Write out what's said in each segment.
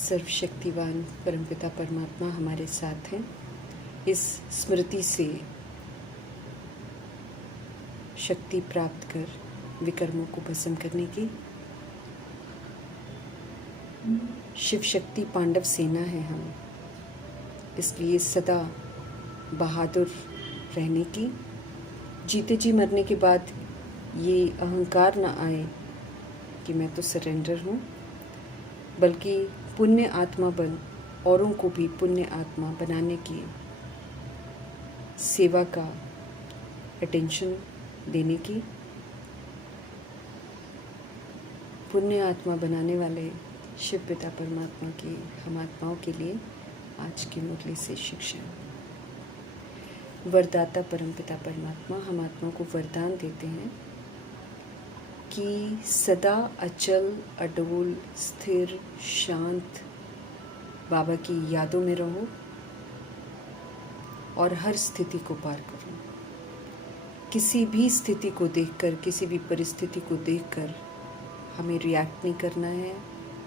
सर्वशक्तिवान परमपिता परमात्मा हमारे साथ हैं। इस स्मृति से शक्ति प्राप्त कर विकर्मों को भस्म करने की शिव शक्ति पांडव सेना है हम, इसलिए सदा बहादुर रहने की, जीते जी मरने के बाद ये अहंकार ना आए कि मैं तो सरेंडर हूँ, बल्कि पुण्य आत्मा बन औरों को भी पुण्य आत्मा बनाने की सेवा का अटेंशन देने की। पुण्य आत्मा बनाने वाले शिव पिता परमात्मा की हम आत्माओं के लिए आज की मुरली से शिक्षा। वरदाता परमपिता परमात्मा हम आत्माओं को वरदान देते हैं कि सदा अचल अडोल स्थिर शांत बाबा की यादों में रहो और हर स्थिति को पार करो। किसी भी स्थिति को देखकर, किसी भी परिस्थिति को देखकर हमें रिएक्ट नहीं करना है,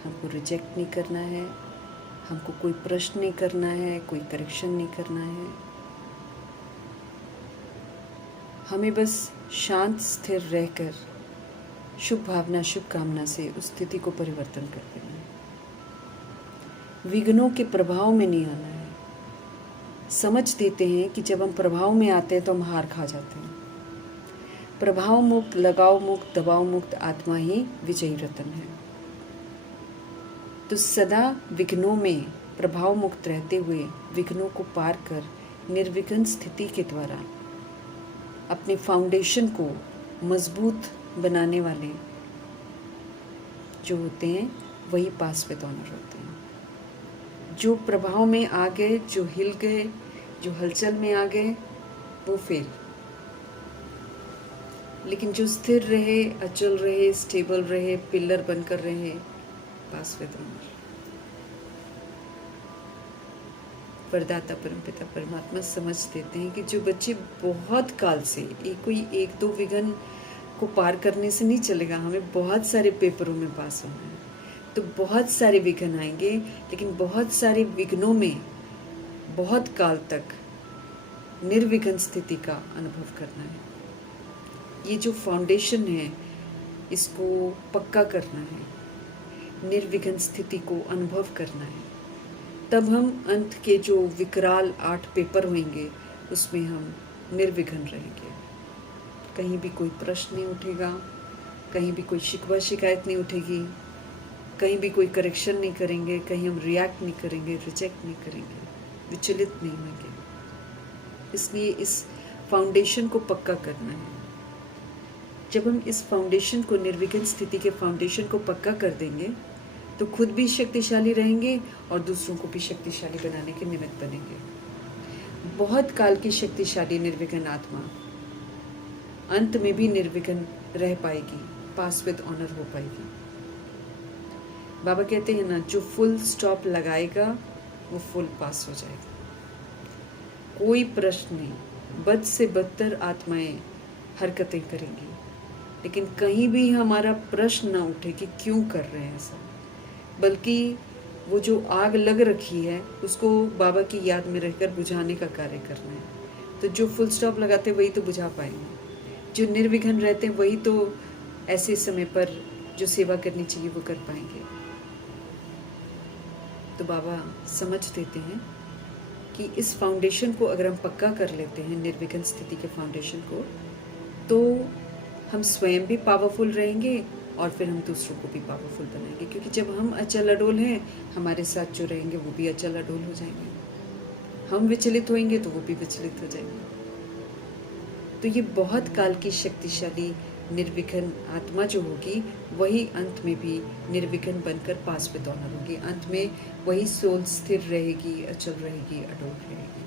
हमको रिजेक्ट नहीं करना है, हमको कोई प्रश्न नहीं करना है, कोई करेक्शन नहीं करना है। हमें बस शांत स्थिर रहकर शुभ भावना शुभ कामना से उस स्थिति को परिवर्तन कर देना है। विघ्नों के प्रभाव में नहीं आना है। समझ देते हैं कि जब हम प्रभाव में आते हैं तो हम हार खा जाते हैं। प्रभाव मुक्त, लगाव मुक्त, दबाव मुक्त आत्मा ही विजयी रतन है। तो सदा विघ्नों में प्रभाव मुक्त रहते हुए विघ्नों को पार कर निर्विघ्न स्थिति के द्वारा अपने फाउंडेशन को मजबूत बनाने वाले जो होते हैं वही पास विद ऑनर होते हैं। जो प्रभाव में आ गए, जो हिल गए, जो हलचल में आ गए, वो फेल। लेकिन जो स्थिर रहे, अचल रहे, स्टेबल रहे, पिलर बनकर रहे, पास विद ऑनर। वरदाता परमपिता परमात्मा समझ देते हैं कि जो बच्चे बहुत काल से कोई एक दो विघ्न को पार करने से नहीं चलेगा, हमें बहुत सारे पेपरों में पास होना है, तो बहुत सारे विघ्न आएंगे, लेकिन बहुत सारे विघ्नों में बहुत काल तक निर्विघ्न स्थिति का अनुभव करना है। ये जो फाउंडेशन है इसको पक्का करना है, निर्विघ्न स्थिति को अनुभव करना है। तब हम अंत के जो विकराल 8 पेपर होंगे उसमें हम निर्विघ्न रहेंगे। कहीं भी कोई प्रश्न नहीं उठेगा, कहीं भी कोई शिकवा शिकायत नहीं उठेगी, कहीं भी कोई करेक्शन नहीं करेंगे, कहीं हम रिएक्ट नहीं करेंगे, रिजेक्ट नहीं करेंगे, विचलित नहीं होंगे। इसलिए इस फाउंडेशन को पक्का करना है। जब हम इस फाउंडेशन को, निर्विघ्न स्थिति के फाउंडेशन को पक्का कर देंगे तो खुद भी शक्तिशाली रहेंगे और दूसरों को भी शक्तिशाली बनाने के निमित्त बनेंगे। बहुत काल की शक्तिशाली निर्विघ्न आत्मा अंत में भी निर्विघ्न रह पाएगी, पास विद ऑनर हो पाएगी। बाबा कहते हैं ना, जो फुल स्टॉप लगाएगा वो फुल पास हो जाएगा। कोई प्रश्न नहीं, बद से बदतर आत्माएं हरकतें करेंगी, लेकिन कहीं भी हमारा प्रश्न ना उठे कि क्यों कर रहे हैं ऐसा, बल्कि वो जो आग लग रखी है उसको बाबा की याद में रहकर बुझाने का कार्य करना है। तो जो फुल स्टॉप लगाते वही तो बुझा पाएंगे, जो निर्विघ्न रहते हैं वही तो ऐसे समय पर जो सेवा करनी चाहिए वो कर पाएंगे। तो बाबा समझ देते हैं कि इस फाउंडेशन को अगर हम पक्का कर लेते हैं, निर्विघ्न स्थिति के फाउंडेशन को, तो हम स्वयं भी पावरफुल रहेंगे और फिर हम दूसरों को भी पावरफुल बनाएंगे। क्योंकि जब हम अचल अडोल हैं, हमारे साथ जो रहेंगे वो भी अचल अडोल हो जाएंगे। हम विचलित होंगे तो वो भी विचलित हो जाएंगे। तो ये बहुत काल की शक्तिशाली निर्विघ्न आत्मा जो होगी वही अंत में भी निर्विघ्न बनकर पास विद ऑनर होगी। अंत में वही सोल स्थिर रहेगी, अचल रहेगी, अडोल रहेगी,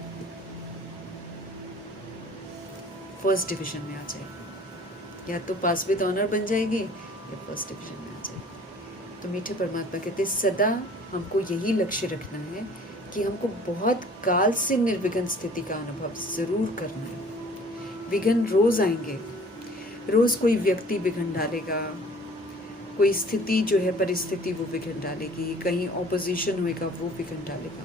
फर्स्ट डिवीजन में आ जाएगी। या तो पास विद ऑनर बन जाएगी या फर्स्ट डिवीजन में आ जाएगी। तो मीठे परमात्मा कहते सदा हमको यही लक्ष्य रखना है कि हमको बहुत काल से निर्विघ्न स्थिति का अनुभव जरूर करना है। विघ्न रोज आएंगे, रोज कोई व्यक्ति विघ्न डालेगा, कोई स्थिति जो है, परिस्थिति वो विघ्न डालेगी, कहीं ऑपोजिशन होएगा वो विघ्न डालेगा,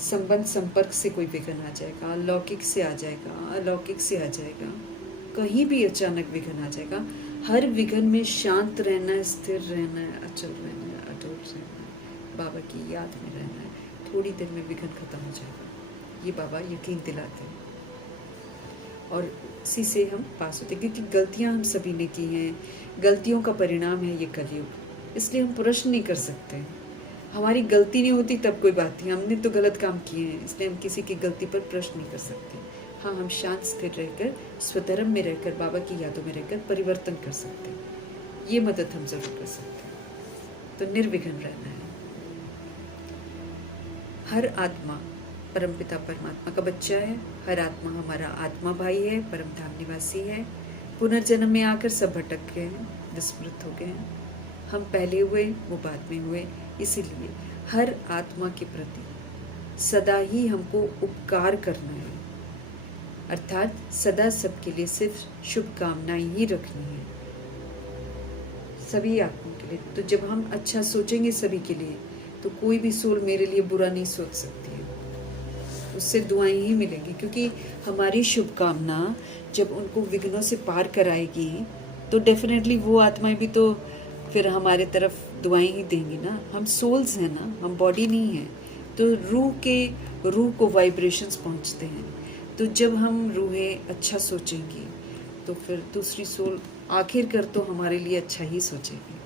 संबंध संपर्क से कोई विघ्न आ जाएगा, लौकिक से आ जाएगा, अलौकिक से आ जाएगा, कहीं भी अचानक विघ्न आ जाएगा। हर विघ्न में शांत रहना है, स्थिर रहना है, अचल रहना है, अटूट रहना है, बाबा की याद में रहना है। थोड़ी देर में विघ्न खत्म हो जाएगा, ये बाबा यकीन दिलाते हैं और इसी से हम पास होते हैं, क्योंकि गलतियां हम सभी ने की हैं, गलतियों का परिणाम है ये कलयुग। इसलिए हम प्रश्न नहीं कर सकते। हमारी गलती नहीं होती तब कोई बात नहीं, हमने तो गलत काम किए हैं, इसलिए हम किसी की गलती पर प्रश्न नहीं कर सकते। हाँ, हम शांत स्थिर रहकर, स्वधर्म में रहकर, बाबा की यादों में रहकर परिवर्तन कर सकते हैं। ये मदद हम जरूर कर सकते हैं। तो निर्विघ्न रहना है। हर आत्मा परमपिता परमात्मा का बच्चा है। हर आत्मा हमारा आत्मा भाई है, परम धाम निवासी है। पुनर्जन्म में आकर सब भटक गए हैं, विस्मृत हो गए हैं। हम पहले हुए, वो बाद में हुए। इसीलिए हर आत्मा के प्रति सदा ही हमको उपकार करना है, अर्थात सदा सबके लिए सिर्फ शुभकामनाएं ही रखनी है, सभी आत्माओं के लिए। तो जब हम अच्छा सोचेंगे सभी के लिए, तो कोई भी सोल मेरे लिए बुरा नहीं सोच सकती है, उससे दुआएं ही मिलेंगी। क्योंकि हमारी शुभकामना जब उनको विघ्नों से पार कराएगी, तो डेफिनेटली वो आत्माएं भी तो फिर हमारे तरफ दुआएं ही देंगी ना। हम सोल्स हैं ना, हम बॉडी नहीं है। तो रूह को वाइब्रेशंस पहुंचते हैं। तो जब हम रूहें अच्छा सोचेंगी, तो फिर दूसरी सोल आखिर तो हमारे लिए अच्छा ही सोचेगी।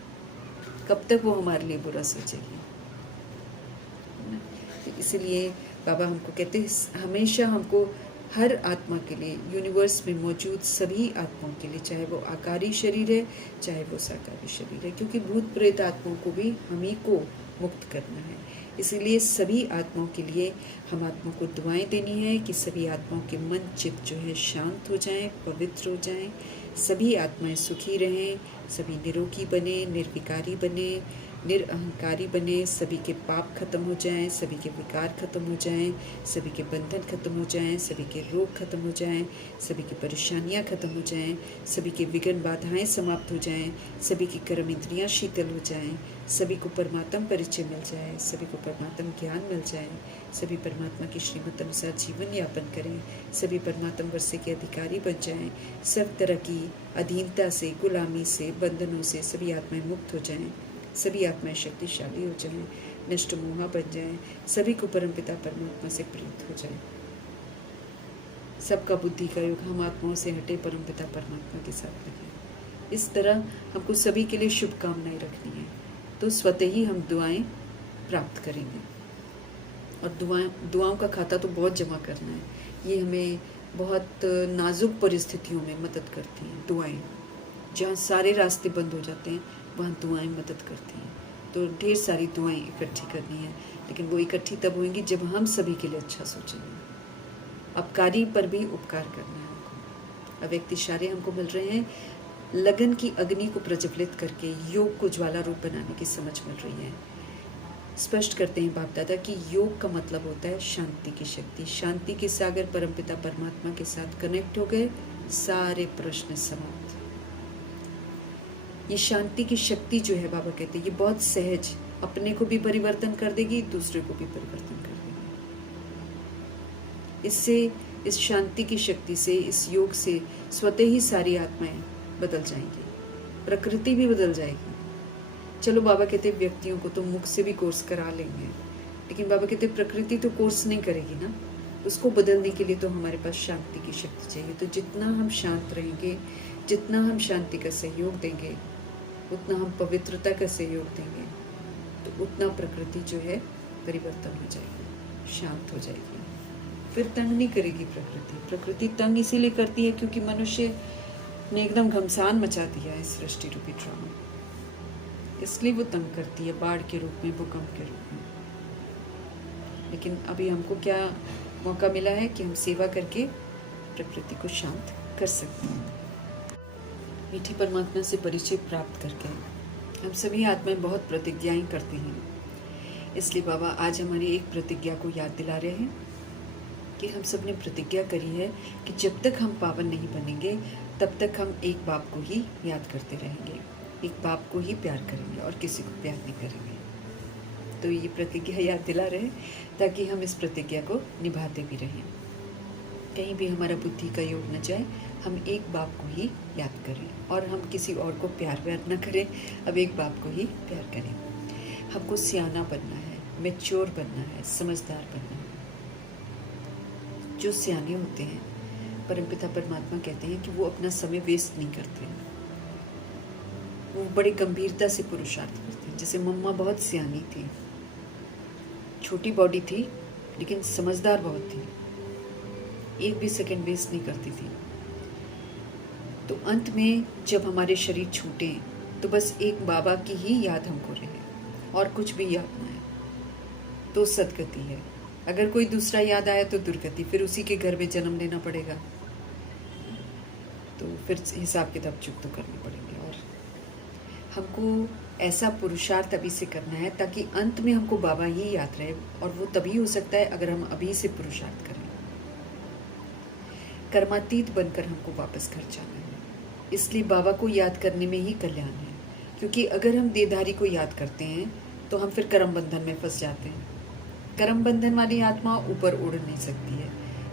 कब तक वो हमारे लिए बुरा सोचेगी? तो इसलिए बाबा हमको कहते हैं, हमेशा हमको हर आत्मा के लिए, यूनिवर्स में मौजूद सभी आत्माओं के लिए, चाहे वो आकारी शरीर है, चाहे वो साकारी शरीर है, क्योंकि भूत प्रेत आत्माओं को भी हम ही को मुक्त करना है। इसीलिए सभी आत्माओं के लिए हम आत्माओं को दुआएं देनी है कि सभी आत्माओं के मन चित्त जो है शांत हो जाएं, पवित्र हो जाएं, सभी आत्माएं सुखी रहें, सभी निरोगी बने, निर्विकारी बने, निरअहंकारी बने, सभी के पाप खत्म हो जाएं, सभी के विकार खत्म हो जाएं, सभी के बंधन खत्म हो जाएं, सभी के रोग खत्म हो जाएं, सभी की परेशानियां खत्म हो जाएं, सभी के विघ्न बाधाएं समाप्त हो जाएं, सभी की कर्म इंद्रियां शीतल हो जाएं, सभी को परमात्म परिचय मिल जाए, सभी को परमात्म ज्ञान मिल जाए, सभी परमात्मा की श्रीमत अनुसार जीवन यापन करें, सभी परमात्म वर्षे के अधिकारी बन जाएं, सब तरह की अधीनता से, गुलामी से, बंधनों से सभी आत्माएं मुक्त हो जाएं, सभी आत्माएं शक्तिशाली हो जाएं, नष्ट मोहा बन जाएं, सभी को परमपिता परमात्मा से प्रीत हो जाए। सबका बुद्धि का युग हम आत्माओं से हटे, परमपिता परमात्मा के साथ लगे। इस तरह हमको सभी के लिए शुभकामनाएं रखनी है, तो स्वतः ही हम दुआएं प्राप्त करेंगे। और दुआओं का खाता तो बहुत जमा करना है। ये हमें बहुत नाजुक परिस्थितियों में मदद करती हैं दुआएं। जहाँ सारे रास्ते बंद हो जाते हैं, वहाँ दुआएं मदद करती हैं। तो ढेर सारी दुआएं इकट्ठी करनी है, लेकिन वो इकट्ठी तब होंगी जब हम सभी के लिए अच्छा सोचेंगे। अपकारी पर भी उपकार करना है हमको। अव्यक्त इशारे हमको मिल रहे हैं, लगन की अग्नि को प्रज्वलित करके योग को ज्वाला रूप बनाने की समझ मिल रही है। स्पष्ट करते हैं बाप दादा कि योग का मतलब होता है शांति की शक्ति। शांति के सागर परमपिता परमात्मा के साथ कनेक्ट हो गए, सारे प्रश्न समाप्त। ये शांति की शक्ति जो है, बाबा कहते हैं, ये बहुत सहज, अपने को भी परिवर्तन कर देगी, दूसरे को भी परिवर्तन कर देगी। इससे, इस शांति की शक्ति से, इस योग से स्वतः ही सारी आत्माएं बदल जाएंगी, प्रकृति भी बदल जाएगी। चलो बाबा कहते व्यक्तियों को तो मुख से भी कोर्स करा लेंगे, लेकिन बाबा कहते प्रकृति तो कोर्स नहीं करेगी ना। उसको बदलने के लिए तो हमारे पास शांति की शक्ति चाहिए। तो जितना हम शांत रहेंगे, जितना हम शांति का सहयोग देंगे, उतना हम पवित्रता का सहयोग देंगे, तो उतना प्रकृति जो है परिवर्तन हो जाएगी, शांत हो जाएगी। फिर तंग नहीं करेगी प्रकृति। प्रकृति तंग इसीलिए करती है क्योंकि मनुष्य ने एकदम घमसान मचा दिया है सृष्टि रूपी ड्रामा, इसलिए वो तंग करती है, बाढ़ के रूप में, भूकंप के रूप में। लेकिन अभी हमको क्या मौका मिला है कि हम सेवा करके प्रकृति को शांत कर सकते हैं। मीठी परमात्मा से परिचय प्राप्त करके हम सभी आत्माएं बहुत प्रतिज्ञाएं करते हैं। इसलिए बाबा आज हमारी एक प्रतिज्ञा को याद दिला रहे हैं कि हम सब ने प्रतिज्ञा करी है कि जब तक हम पावन नहीं बनेंगे, तब तक हम एक बाप को ही याद करते रहेंगे। एक बाप को ही प्यार करेंगे और किसी को प्यार नहीं करेंगे। तो ये प्रतिज्ञा याद दिला रहे ताकि हम इस प्रतिज्ञा को निभाते भी रहें। कहीं भी हमारा बुद्धि का योग न जाए, हम एक बाप को ही याद करें और हम किसी और को प्यार न करें, अब एक बाप को ही प्यार करें। हमको सियाना बनना है, मैच्योर बनना है, समझदार बनना है। जो सियाने होते हैं, परमपिता परमात्मा कहते हैं कि वो अपना समय वेस्ट नहीं करते, वो बड़े गंभीरता से पुरुषार्थ करते हैं। जैसे मम्मा बहुत सियानी थी, छोटी बॉडी थी लेकिन समझदार बहुत थी, एक भी सेकंड वेस्ट नहीं करती थी। तो अंत में जब हमारे शरीर छूटे तो बस एक बाबा की ही याद हमको रहे और कुछ भी याद ना आए तो सदगति है। अगर कोई दूसरा याद आया तो दुर्गति, फिर उसी के घर में जन्म लेना पड़ेगा, तो फिर हिसाब किताब चुक तो करने पड़ेंगे। और हमको ऐसा पुरुषार्थ अभी से करना है ताकि अंत में हमको बाबा ही याद रहे, और वो तभी हो सकता है अगर हम अभी से पुरुषार्थ करें। कर्मातीत बनकर हमको वापस घर जाना है, इसलिए बाबा को याद करने में ही कल्याण है। क्योंकि अगर हम देहधारी को याद करते हैं तो हम फिर कर्म बंधन में फंस जाते हैं। कर्म बंधन वाली आत्मा ऊपर उड़ नहीं सकती है।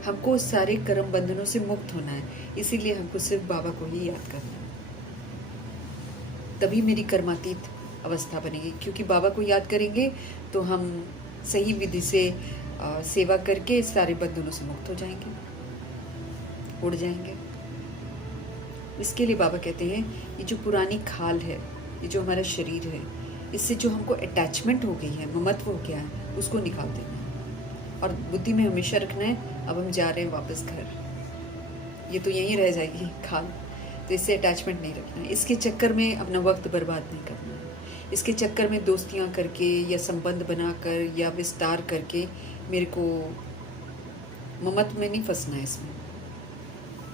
हमको सारे कर्म बंधनों से मुक्त होना है, इसीलिए हमको सिर्फ बाबा को ही याद करना है, तभी मेरी कर्मातीत अवस्था बनेगी। क्योंकि बाबा को याद करेंगे तो हम सही विधि से सेवा करके सारे बंधनों से मुक्त हो जाएंगे, उड़ जाएंगे। इसके लिए बाबा कहते हैं ये जो पुरानी खाल है, ये जो हमारा शरीर है, इससे जो हमको अटैचमेंट हो गई है, ममत्व हो गया है, उसको निकाल देना है और बुद्धि में हमेशा रखना है अब हम जा रहे हैं वापस घर, ये तो यहीं रह जाएगी खाल, तो इससे अटैचमेंट नहीं रखना है। इसके चक्कर में अपना वक्त बर्बाद नहीं करना है, इसके चक्कर में दोस्तियाँ करके या संबंध बनाकर या विस्तार करके मेरे को ममत्व में नहीं फंसना है। इसमें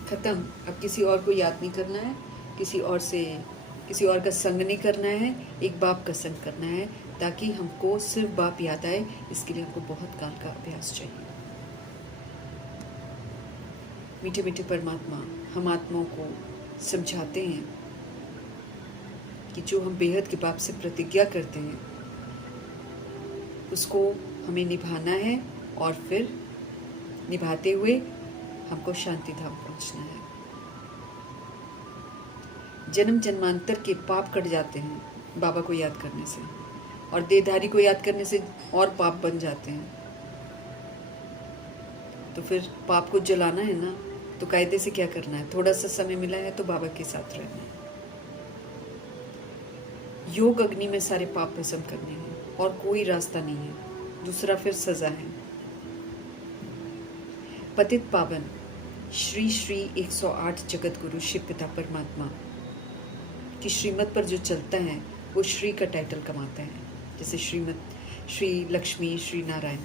ख़त्म। अब किसी और को याद नहीं करना है, किसी और का संग नहीं करना है, एक बाप का संग करना है ताकि हमको सिर्फ बाप याद आए। इसके लिए हमको बहुत काल का अभ्यास चाहिए। मीठे मीठे परमात्मा हम आत्माओं को समझाते हैं कि जो हम बेहद के बाप से प्रतिज्ञा करते हैं उसको हमें निभाना है और फिर निभाते हुए हमको शांति धाम पहुंचना है। जन्म जन्मांतर के पाप कट जाते हैं बाबा को याद करने से, और देहधारी को याद करने से और पाप बन जाते हैं। तो फिर पाप को जलाना है ना, तो कायदे से क्या करना है, थोड़ा सा समय मिला है तो बाबा के साथ रहना है। योग अग्नि में सारे पाप भस्म करने हैं और कोई रास्ता नहीं है, दूसरा फिर सजा है। पतित पावन श्री श्री 108 जगत गुरु शिव पिता परमात्मा की श्रीमत पर जो चलता है वो श्री का टाइटल कमाता है। जैसे श्रीमत, श्री लक्ष्मी, श्री नारायण।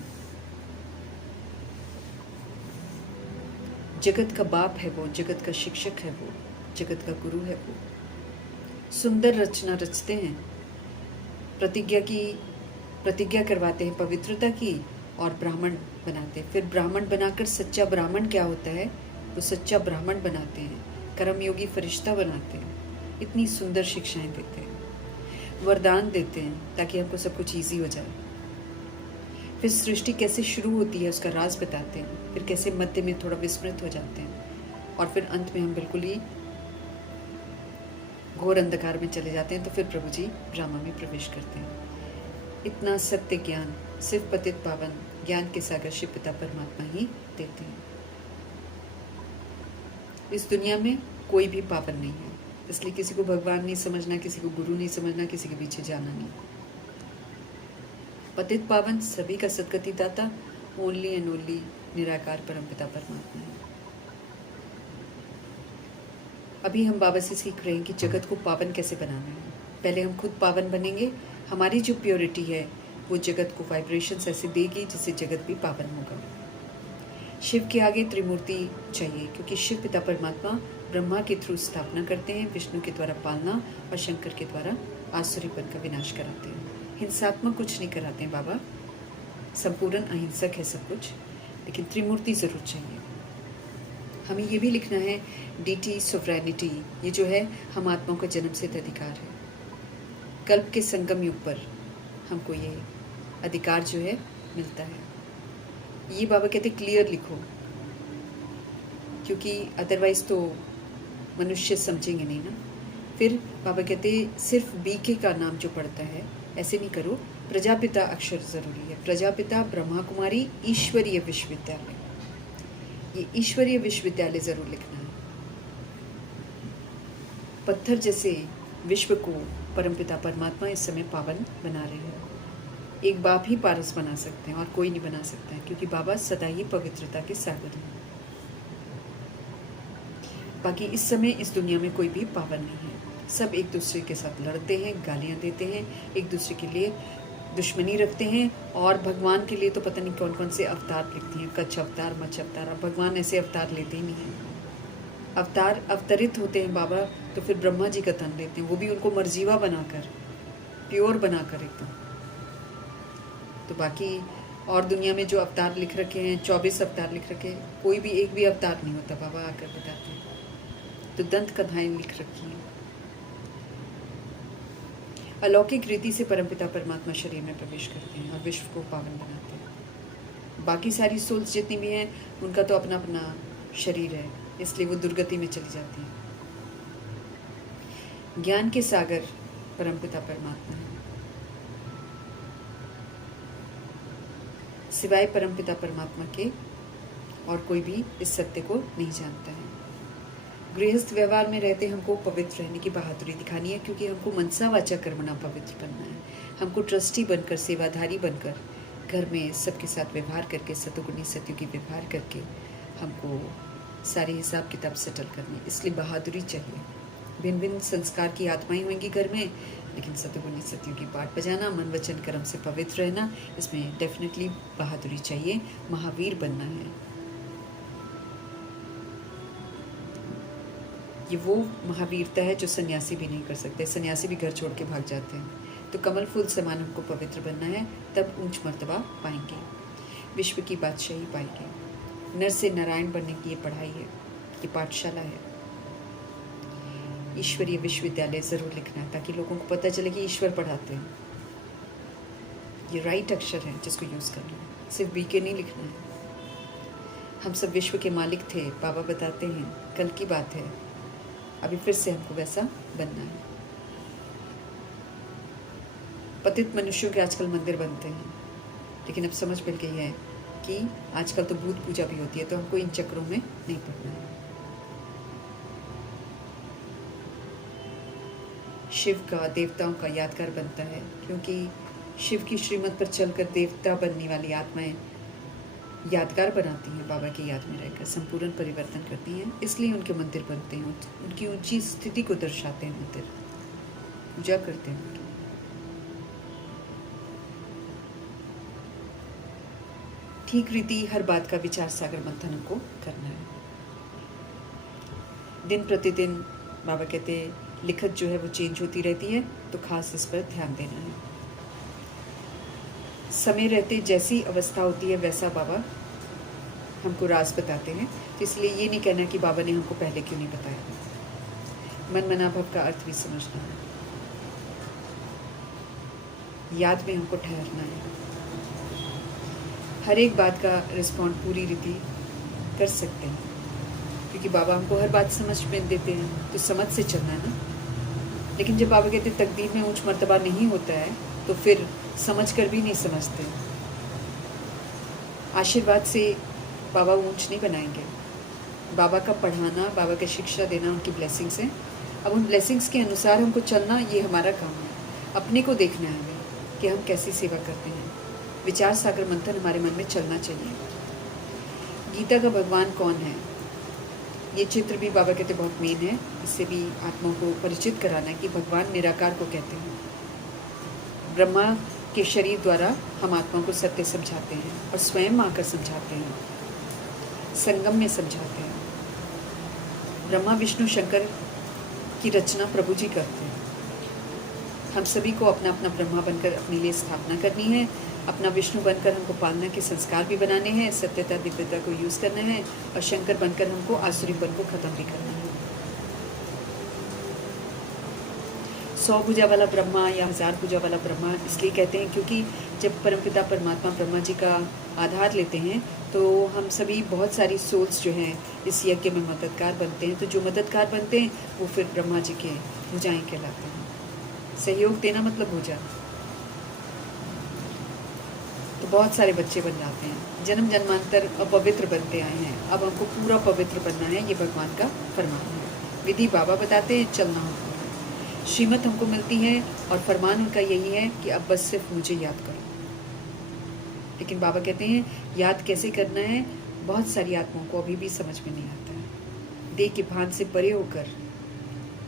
जगत का बाप है वो, जगत का शिक्षक है वो, जगत का गुरु है वो। सुंदर रचना रचते हैं, प्रतिज्ञा करवाते हैं पवित्रता की और ब्राह्मण बनाते हैं। फिर ब्राह्मण बनाकर सच्चा ब्राह्मण क्या होता है, वो सच्चा ब्राह्मण बनाते हैं, कर्मयोगी फरिश्ता बनाते हैं। इतनी सुंदर शिक्षाएं देते हैं, वरदान देते हैं ताकि हमको सब कुछ ईजी हो जाए। फिर सृष्टि कैसे शुरू होती है उसका राज बताते हैं, फिर कैसे मध्य में थोड़ा विस्मृत हो जाते हैं और फिर अंत में हम बिल्कुल ही घोर अंधकार में चले जाते हैं। तो फिर प्रभु जी ड्रामा में प्रवेश करते हैं। इतना सत्य ज्ञान सिर्फ पतित पावन ज्ञान के सागर शिव पिता परमात्मा ही देते हैं। इस दुनिया में कोई भी पावन नहीं है, इसलिए किसी को भगवान नहीं समझना, किसी को गुरु नहीं समझना, किसी के पीछे जाना नहीं। पतित पावन सभी का सदगति दाता ओनली एंड ओनली निराकार परमपिता परमात्मा है। अभी हम बाबा से सीख रहे हैं कि जगत को पावन कैसे बनाना है। पहले हम खुद पावन बनेंगे, हमारी जो प्योरिटी है वो जगत को वाइब्रेशंस ऐसे देगी जिससे जगत भी पावन होगा। शिव के आगे त्रिमूर्ति चाहिए, क्योंकि शिव पिता परमात्मा ब्रह्मा के थ्रू स्थापना करते हैं, विष्णु के द्वारा पालना और शंकर के द्वारा आसुरीपन का विनाश कराते हैं। हिंसात्मक कुछ नहीं कराते हैं बाबा, संपूर्ण अहिंसक है सब कुछ, लेकिन त्रिमूर्ति ज़रूर चाहिए। हमें ये भी लिखना है डीटी सोवरेनिटी, ये जो है हम आत्माओं का जन्म सिद्ध अधिकार है। कल्प के संगम युग पर हमको ये अधिकार जो है मिलता है। ये बाबा कहते क्लियर लिखो, क्योंकि अदरवाइज तो मनुष्य समझेंगे नहीं ना। फिर बाबा कहते सिर्फ बीके का नाम जो पढ़ता है ऐसे नहीं करो, प्रजापिता अक्षर ज़रूरी है। प्रजापिता ब्रह्मा कुमारी ईश्वरीय विश्वविद्यालय, ये ईश्वरीय विश्वविद्यालय ज़रूर लिखना है। पत्थर जैसे विश्व को परमपिता परमात्मा इस समय पावन बना रहे हैं। एक बाप ही पारस बना सकते हैं और कोई नहीं बना सकता है, क्योंकि बाबा सदा ही पवित्रता के सागर हैं। बाकी इस समय इस दुनिया में कोई भी पावन नहीं है। सब एक दूसरे के साथ लड़ते हैं, गालियाँ देते हैं, एक दूसरे के लिए दुश्मनी रखते हैं, और भगवान के लिए तो पता नहीं कौन कौन से अवतार लिखती हैं, कच्छ अवतार, मच्छ अवतार। अब भगवान ऐसे अवतार लेते ही नहीं हैं। अवतार अवतरित होते हैं बाबा तो फिर ब्रह्मा जी का तन लेते हैं, वो भी उनको मर्जीवा बनाकर, प्योर बनाकर एकदम। तो बाकी और दुनिया में जो अवतार लिख रखे हैं, 24 अवतार लिख रखे हैं, कोई भी एक भी अवतार नहीं होता, बाबा आकर बताते हैं। तो दंत कथाएं लिख रखी हैं। अलौकिक रीति से परमपिता परमात्मा शरीर में प्रवेश करते हैं और विश्व को पावन बनाते हैं। बाकी सारी सोल्स जितनी भी हैं उनका तो अपना अपना शरीर है, इसलिए वो दुर्गति में चली जाती हैं। ज्ञान के सागर परमपिता परमात्मा है, सिवाय परमपिता परमात्मा के और कोई भी इस सत्य को नहीं जानता है। गृहस्थ व्यवहार में रहते हमको पवित्र रहने की बहादुरी दिखानी है, क्योंकि हमको मनसा वाचा कर्मणा पवित्र बनना है। हमको ट्रस्टी बनकर, सेवाधारी बनकर, घर में सबके साथ व्यवहार करके, सतुगुणी सत्युगी व्यवहार करके हमको सारे हिसाब किताब सेटल करने, इसलिए बहादुरी चाहिए। भिन्न भिन्न संस्कार की आत्माएं होंगी घर में, लेकिन सतुगुणी सत्युगी पाठ बजाना, मन वचन कर्म से पवित्र रहना, इसमें डेफिनेटली बहादुरी चाहिए। महावीर बनना है। ये वो महावीरता है जो सन्यासी भी नहीं कर सकते। सन्यासी भी घर छोड़ के भाग जाते हैं। तो कमल फूल समान हमको पवित्र बनना है, तब ऊंच मर्तबा पाएंगे, विश्व की बादशाही पाएंगे। नर से नारायण बनने की ये पढ़ाई है, ये पाठशाला है। ईश्वरीय विश्वविद्यालय ज़रूर लिखना है, ताकि लोगों को पता चले कि ईश्वर पढ़ाते हैं। ये राइट अक्षर है जिसको यूज़ करना है, सिर्फ बीके नहीं लिखना है। हम सब विश्व के मालिक थे, बाबा बताते हैं, कल की बात है। अभी फिर से हमको वैसा बनना है। पतित मनुष्यों के आजकल मंदिर बनते हैं, लेकिन अब समझ मिल गई है कि आजकल तो भूत पूजा भी होती है, तो हमको इन चक्रों में नहीं पड़ना है। शिव का, देवताओं का यादगार बनता है, क्योंकि शिव की श्रीमत पर चलकर देवता बनने वाली आत्माएं यादगार बनाती हैं, बाबा की याद में रहकर संपूर्ण परिवर्तन करती हैं, इसलिए उनके मंदिर बनते हैं। उनकी ऊंची स्थिति को दर्शाते हैं मंदिर, पूजा करते हैं उनकी। ठीक रीति हर बात का विचार सागर मंथन को करना है। दिन प्रतिदिन बाबा कहते हैं लिखत जो है वो चेंज होती रहती है, तो खास इस पर ध्यान देना है। समय रहते जैसी अवस्था होती है वैसा बाबा हमको राज बताते हैं, तो इसलिए ये नहीं कहना कि बाबा ने हमको पहले क्यों नहीं बताया। मन मनाभव का अर्थ भी समझना है, याद में हमको ठहरना है। हर एक बात का रिस्पॉन्ड पूरी रीति कर सकते हैं, क्योंकि बाबा हमको हर बात समझ में देते हैं, तो समझ से चलना है ना। लेकिन जब बाबा कहते तकदीर में ऊंच मर्तबा नहीं होता है, तो फिर समझ कर भी नहीं समझते। आशीर्वाद से बाबा ऊंच नहीं बनाएंगे। बाबा का पढ़ाना, बाबा का शिक्षा देना उनकी ब्लेसिंग्स है। अब उन ब्लेसिंग्स के अनुसार हमको चलना, ये हमारा काम है। अपने को देखना है हमें कि हम कैसी सेवा करते हैं। विचार सागर मंथन हमारे मन में चलना चाहिए। गीता का भगवान कौन है, ये चित्र भी बाबा कहते बहुत मेन है। इससे भी आत्माओं को परिचित कराना है कि भगवान निराकार को कहते हैं। ब्रह्मा के शरीर द्वारा हम आत्माओं को सत्य समझाते हैं और स्वयं आकर समझाते हैं, संगम में समझाते हैं। ब्रह्मा विष्णु शंकर की रचना प्रभु जी करते हैं। हम सभी को अपना अपना ब्रह्मा बनकर अपने लिए स्थापना करनी है, अपना विष्णु बनकर हमको पालना के संस्कार भी बनाने हैं, सत्यता दिव्यता को यूज़ करना है, और शंकर बनकर हमको आसुरीपन को ख़त्म भी करना है। 100 भुजा वाला ब्रह्मा या 1000 भुजा वाला ब्रह्मा इसलिए कहते हैं क्योंकि जब परमपिता परमात्मा ब्रह्मा जी का आधार लेते हैं तो हम सभी बहुत सारी सोल्स जो हैं इस यज्ञ में मददगार बनते हैं। तो जो मददगार बनते हैं वो फिर ब्रह्मा जी के भुजाएं कहलाते हैं। सहयोग देना मतलब भुजा। तो बहुत सारे बच्चे बन जाते हैं, जन्म जन्मांतर अपवित्र बनते आए हैं। अब हमको पूरा पवित्र बनना है, ये भगवान का फरमान है। विधि बाबा बताते हैं, चलना होता है। श्रीमत हमको मिलती है और फरमान उनका यही है कि अब बस सिर्फ मुझे याद करो। लेकिन बाबा कहते हैं याद कैसे करना है, बहुत सारी आत्माओं को अभी भी समझ में नहीं आता है। देह के भान से परे होकर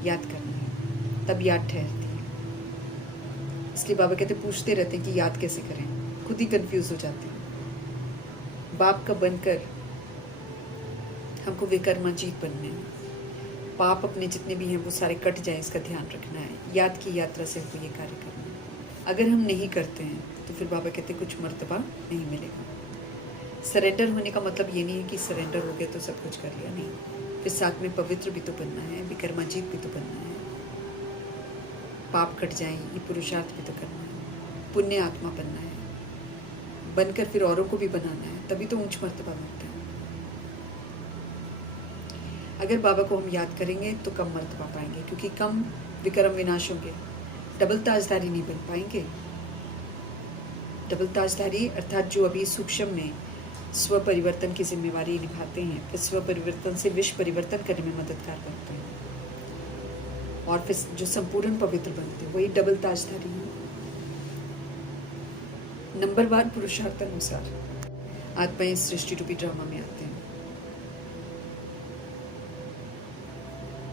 याद करना है, तब याद ठहरती है। इसलिए बाबा कहते पूछते रहते हैं कि याद कैसे करें, खुद ही कंफ्यूज हो जाते हैं। बाप का बनकर हमको विकर्माजीत बनने हैं। पाप अपने जितने भी हैं वो सारे कट जाए, इसका ध्यान रखना है। याद की यात्रा से हमको ये कार्य करना है। अगर हम नहीं करते हैं तो फिर बाबा कहते कुछ मर्तबा नहीं मिलेगा। सरेंडर होने का मतलब ये नहीं है कि सरेंडर हो गया तो सब कुछ कर लिया, नहीं। फिर साथ में पवित्र भी तो बनना है, विकर्माजीत भी तो बनना है। पाप कट जाए ये पुरुषार्थ भी तो करना है। पुण्य आत्मा बनना है, बनकर फिर औरों को भी बनाना है, तभी तो ऊंच मर्तबा मिलता है। अगर बाबा को हम याद करेंगे तो कम मर्तबा पाएंगे, क्योंकि कम विक्रम विनाश होंगे। डबल ताजधारी नहीं बन पाएंगे। डबल ताजधारी अर्थात जो अभी सूक्ष्म में स्व परिवर्तन की जिम्मेवारी निभाते हैं, फिर स्व परिवर्तन से विश्व परिवर्तन करने में मददगार बनते हैं, और फिर जो संपूर्ण पवित्र बनते हैं वही डबल ताजधारी हैं। नंबरवार पुरुषार्थ अनुसार आत्मा इस सृष्टि रूपी ड्रामा में आते हैं।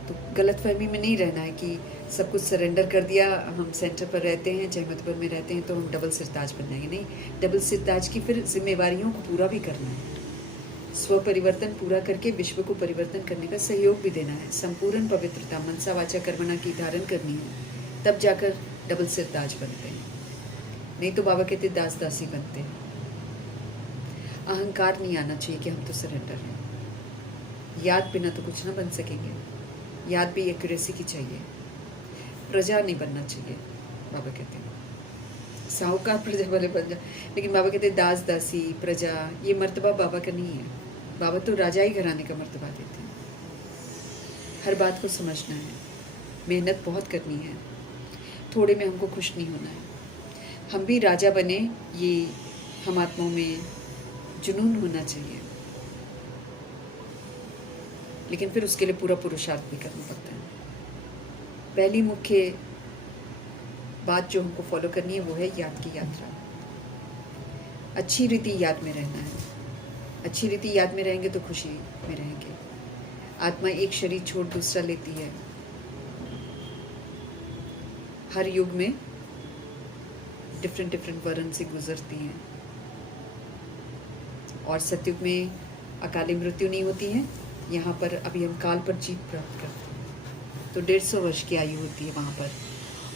तो गलतफहमी में नहीं रहना है कि सब कुछ सरेंडर कर दिया, हम सेंटर पर रहते हैं, जहमतपुर में रहते हैं तो हम डबल सिरताज बन जाएंगे। नहीं, डबल सिरताज की फिर जिम्मेवारियों को पूरा भी करना है। स्व परिवर्तन पूरा करके विश्व को परिवर्तन करने का सहयोग भी देना है। संपूर्ण पवित्रता मनसा वाचा कर्मणा की धारण करनी है, तब जाकर डबल सिरताज बनते हैं। नहीं तो बाबा कहते दास दासी बनते हैं। अहंकार नहीं आना चाहिए कि हम तो सरेंडर हैं। याद बिना तो कुछ ना बन सकेंगे। याद भी एक्यूरेसी की चाहिए। प्रजा नहीं बनना चाहिए, बाबा कहते हैं। साहूकार प्रजा वाले बन जा, लेकिन बाबा कहते दास दासी प्रजा ये मर्तबा बाबा का नहीं है। बाबा तो राजा ही घराने का मर्तबा देते हैं। हर बात को समझना है, मेहनत बहुत करनी है, थोड़े में हमको खुश नहीं होना है। हम भी राजा बने, ये हम आत्माओं में जुनून होना चाहिए, लेकिन फिर उसके लिए पूरा पुरुषार्थ भी करना पड़ता है। पहली मुख्य बात जो हमको फॉलो करनी है वो है याद की यात्रा। अच्छी रीति याद में रहना है। अच्छी रीति याद में रहेंगे तो खुशी में रहेंगे। आत्मा एक शरीर छोड़ दूसरा लेती है। हर युग में डिफरेंट वर्ण से गुजरती हैं, और सतयुग में अकाली मृत्यु नहीं होती है। यहाँ पर अभी हम काल पर जीत प्राप्त करते हैं, तो 150 वर्ष की आयु होती है वहाँ पर।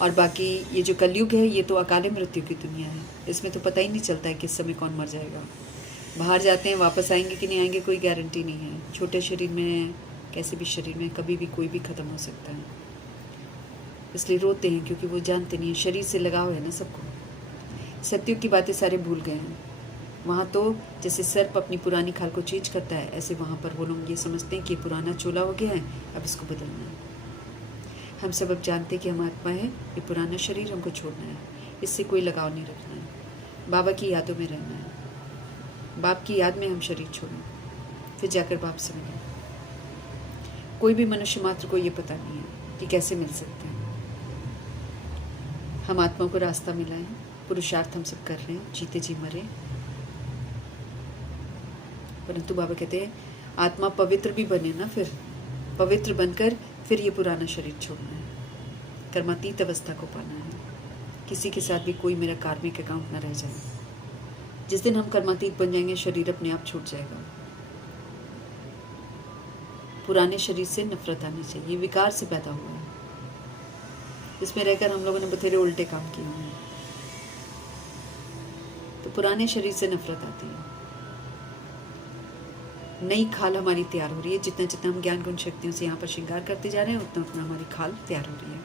और बाकी ये जो कलयुग है ये तो अकाली मृत्यु की दुनिया है। इसमें तो पता ही नहीं चलता है किस समय कौन मर जाएगा। बाहर जाते हैं, वापस आएंगे कि नहीं आएंगे कोई गारंटी नहीं है। छोटे शरीर में, कैसे भी शरीर में कभी भी कोई भी ख़त्म हो सकता है। इसलिए रोते हैं क्योंकि वो जानते नहीं है, शरीर से लगाव है ना सबको। सतयुग की बातें सारे भूल गए हैं। वहाँ तो जैसे सर्प अपनी पुरानी खाल को चेंज करता है, ऐसे वहाँ पर वो लोग ये समझते हैं कि पुराना चोला हो गया है, अब इसको बदलना है। हम सब अब जानते हैं कि हम आत्मा है, ये पुराना शरीर हमको छोड़ना है, इससे कोई लगाव नहीं रखना है। बाबा की यादों में रहना है। बाप की याद में हम शरीर छोड़ें, फिर जाकर बाप से मिलें। कोई भी मनुष्य मात्र को ये पता नहीं है कि कैसे मिल सकते हैं। हम आत्मा को रास्ता मिला है, पुरुषार्थ हम सब कर रहे हैं, जीते जी मरे। परंतु बाबा कहते हैं आत्मा पवित्र भी बने ना, फिर पवित्र बनकर फिर ये पुराना शरीर छोड़ना है, कर्मातीत अवस्था को पाना है। किसी के साथ भी कोई मेरा कार्मिक अकाउंट ना रह जाए। जिस दिन हम कर्मातीत बन जाएंगे, शरीर अपने आप छूट जाएगा। पुराने शरीर से नफरत आनी चाहिए, ये विकार से पैदा हुआ है। इसमें रहकर हम लोगों ने बथेरे उल्टे काम किए हुए हैं, तो पुराने शरीर से नफरत आती है। नई खाल हमारी तैयार हो रही है। जितना जितना हम ज्ञान गुण शक्तियों से यहाँ पर श्रृंगार करते जा रहे हैं, उतना उतना हमारी खाल तैयार हो रही है।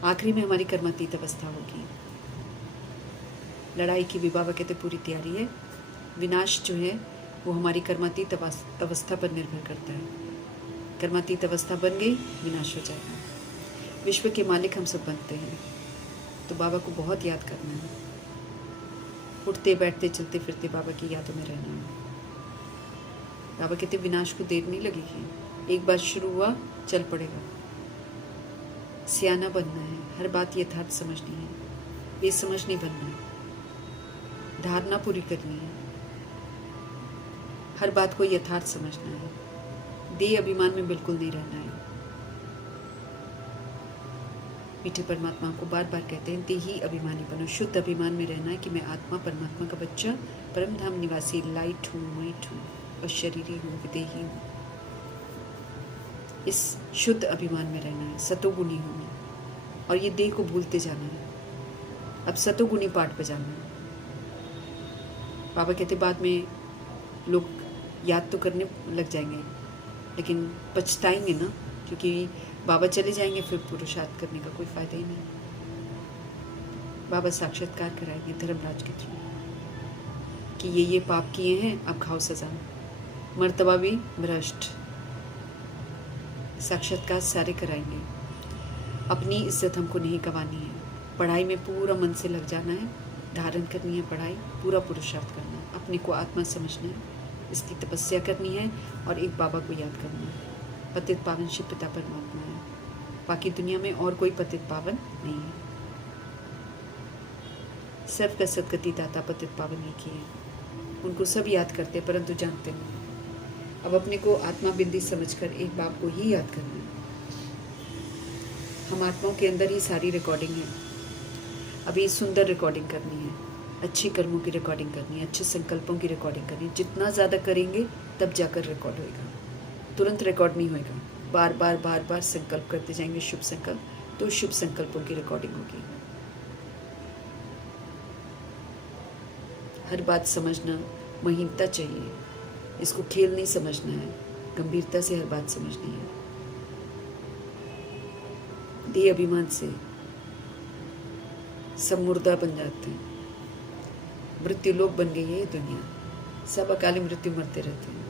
आखिरी में हमारी कर्मातीत अवस्था होगी। लड़ाई की भी बाबा कहते पूरी तैयारी है। विनाश जो है वो हमारी कर्मातीत अवस्था पर निर्भर करता है। कर्मातीत अवस्था बन गई, विनाश हो जाएगा। विश्व के मालिक हम सब बनते हैं, तो बाबा को बहुत याद करना है। उठते बैठते चलते फिरते बाबा की यादों में रहना है। बाबा कहते विनाश को देर नहीं लगेगी, एक बार शुरू हुआ चल पड़ेगा। सियाना बनना है, हर बात यथार्थ समझनी है, बेसमझ नहीं बनना है, धारणा पूरी करनी है, हर बात को यथार्थ समझना है, देह अभिमान में बिल्कुल नहीं रहना है। मीठे परमात्मा को बार बार कहते हैं देही अभिमानी बनो, शुद्ध अभिमान में रहना है कि मैं आत्मा परमात्मा का बच्चा, परम धाम निवासी, लाइट हूँ, माइट हूँ और शरीरी हूँ, विदेही हूँ। इस शुद्ध अभिमान में रहना है, सतोगुणी होना और ये देह को भूलते जाना है। अब सतोगुणी पाठ बजाना है। बाबा कहते बाद में लोग याद तो करने लग जाएंगे, लेकिन पछताएंगे ना, क्योंकि बाबा चले जाएंगे, फिर पुरुषार्थ करने का कोई फ़ायदा ही नहीं। बाबा साक्षात्कार कराएंगे धर्मराज के थ्रू कि ये पाप किए हैं, अब खाओ सज़ा, मर्तबा भी भ्रष्ट। साक्षात्कार सारे कराएंगे। अपनी इज्जत हमको नहीं गंवानी है, पढ़ाई में पूरा मन से लग जाना है, धारण करनी है पढ़ाई, पूरा पुरुषार्थ करना है, अपने को आत्मा समझना है, इसकी तपस्या करनी है और एक बाबा को याद करना है। पतित पावन शिव पिता परमात्मा है, बाकी दुनिया में और कोई पतित पावन नहीं है। सर्व का सदगति दाता पतित पावन एक ही है। उनको सब याद करते परंतु जानते नहीं। अब अपने को आत्मा बिंदी समझकर एक बाप को ही याद करना है। हम आत्माओं के अंदर ही सारी रिकॉर्डिंग है। अभी सुंदर रिकॉर्डिंग करनी है, अच्छी कर्मों की रिकॉर्डिंग करनी है, अच्छे संकल्पों की रिकॉर्डिंग करनी है। जितना ज़्यादा करेंगे तब जाकर रिकॉर्ड होएगा, तुरंत रिकॉर्ड नहीं होएगा। बार बार बार बार संकल्प करते जाएंगे, शुभ संकल्प, तो शुभ संकल्पों की रिकॉर्डिंग होगी। हर बात समझना महीनता चाहिए, इसको खेल नहीं समझना है, गंभीरता से हर बात समझनी है। देह अभिमान से सब मुर्दा बन जाते हैं, मृत्यु लोक बन गई है ये दुनिया, सब अकाली मृत्यु मरते रहते हैं।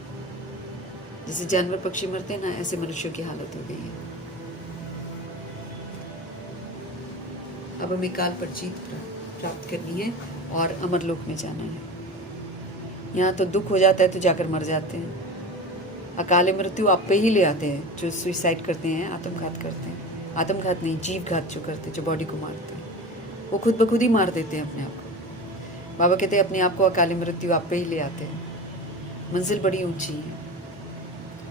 जैसे जानवर पक्षी मरते हैं ना, ऐसे मनुष्यों की हालत हो गई है। अब हमें काल पर जीत प्राप्त करनी है और अमरलोक में जाना है। यहाँ तो दुख हो जाता है तो जाकर मर जाते हैं। अकाले मृत्यु आप पे ही ले आते हैं जो सुसाइड करते हैं, आत्मघात करते हैं। आत्मघात नहीं, जीवघात जो करते हैं, जो बॉडी को मारते हैं, वो खुद ब खुद ही मार देते हैं अपने आप को। बाबा कहते हैं अपने आप को अकाले मृत्यु आप पे ही ले आते हैं। मंजिल बड़ी ऊंची है,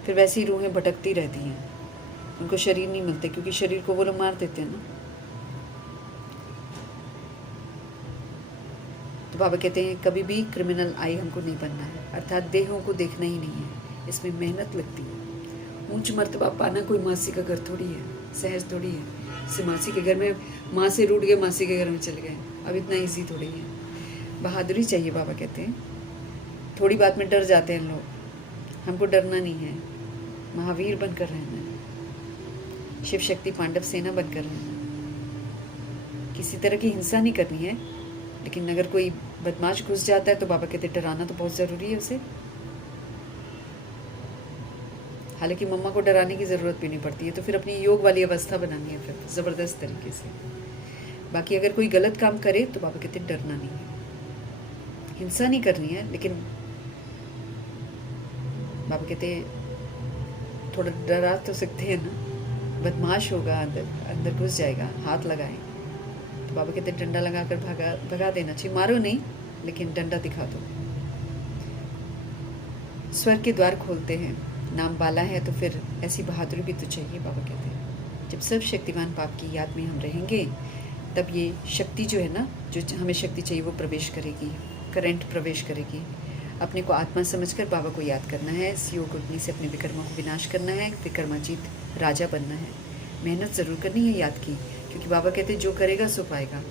फिर वैसी रूहें भटकती रहती हैं, उनको शरीर नहीं मिलते क्योंकि शरीर को वो लोग मार देते हैं ना। तो बाबा कहते हैं कभी भी क्रिमिनल आई हमको नहीं बनना है, अर्थात देहों को देखना ही नहीं है, इसमें मेहनत लगती है। ऊंच मर्तबा पाना कोई मासी का घर थोड़ी है, सहज थोड़ी है। से मासी के घर में माँ से रूठ गए, मासी के घर में चले गए, अब इतना ईजी थोड़ी है। बहादुरी चाहिए बाबा कहते हैं। थोड़ी बात में डर जाते हैं लोग, हमको डरना नहीं है, महावीर बनकर रहना है, शिव शक्ति पांडव सेना बनकर रहना है। किसी तरह की हिंसा नहीं करनी है, लेकिन अगर कोई बदमाश घुस जाता है तो बाबा कहते डराना तो बहुत ज़रूरी है उसे। हालांकि मम्मा को डराने की ज़रूरत भी नहीं पड़ती है, तो फिर अपनी योग वाली अवस्था बनानी है फिर ज़बरदस्त तरीके से। बाकी अगर कोई गलत काम करे तो बाबा कहते डरना नहीं है, हिंसा नहीं करनी है, लेकिन बाबा कहते थोड़ा डरा तो सकते हैं ना। बदमाश होगा, अंदर घुस जाएगा, हाथ लगाए तो बाबा कहते डंडा लगाकर भगा देना चाहिए। मारो नहीं, लेकिन डंडा दिखा दो। स्वर्ग के द्वार खोलते हैं, नाम बाला है तो फिर ऐसी बहादुरी भी तो चाहिए। बाबा कहते हैं जब सब शक्तिवान बाप की याद में हम रहेंगे तब ये शक्ति जो है ना, जो हमें शक्ति चाहिए वो प्रवेश करेगी, करंट प्रवेश करेगी। अपने को आत्मा समझकर बाबा को याद करना है, इस योग अग्नि से अपने विकर्मों को विनाश करना है, विकर्माजीत राजा बनना है। मेहनत ज़रूर करनी है याद की, क्योंकि बाबा कहते हैं जो करेगा सो पाएगा।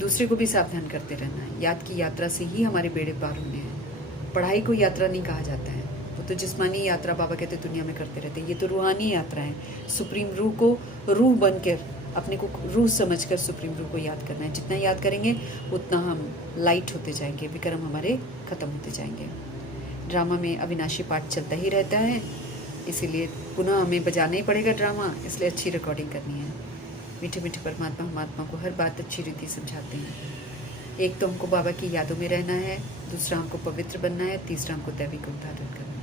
दूसरे को भी सावधान करते रहना है। याद की यात्रा से ही हमारे बेड़े पार होने हैं। पढ़ाई को यात्रा नहीं कहा जाता है, वो तो जिस्मानी यात्रा बाबा कहते दुनिया में करते रहते हैं। ये तो रूहानी यात्रा है। सुप्रीम रूह को रूह बनकर अपने को रूह समझकर सुप्रीम रूह को याद करना है। जितना याद करेंगे उतना हम लाइट होते जाएंगे, विक्रम हमारे ख़त्म होते जाएंगे। ड्रामा में अविनाशी पार्ट चलता ही रहता है, इसीलिए पुनः हमें बजाना ही पड़ेगा ड्रामा, इसलिए अच्छी रिकॉर्डिंग करनी है। मीठे मीठे परमात्मा हम आत्मा को हर बात अच्छी रीति समझाते हैं। एक तो हमको बाबा की यादों में रहना है, दूसरा हमको पवित्र बनना है, तीसरा हमको दैविक गुण धारण करना है।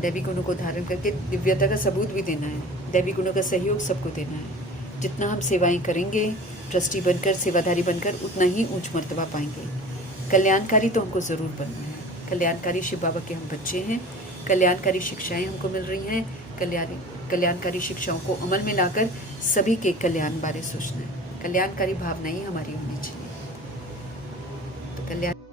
दैवी गुणों को धारण करके दिव्यता का सबूत भी देना है, दैवी गुणों का सहयोग सबको देना है। जितना हम सेवाएं करेंगे, ट्रस्टी बनकर, सेवाधारी बनकर, उतना ही ऊंच मर्तबा पाएंगे। कल्याणकारी तो हमको ज़रूर बनना है। कल्याणकारी शिव बाबा के हम बच्चे हैं। कल्याणकारी शिक्षाएं हमको मिल रही हैं। कल्याणकारी शिक्षाओं को अमल में लाकर सभी के कल्याण बारे सोचना है। कल्याणकारी भावना ही हमारी होनी चाहिए। तो कल्याण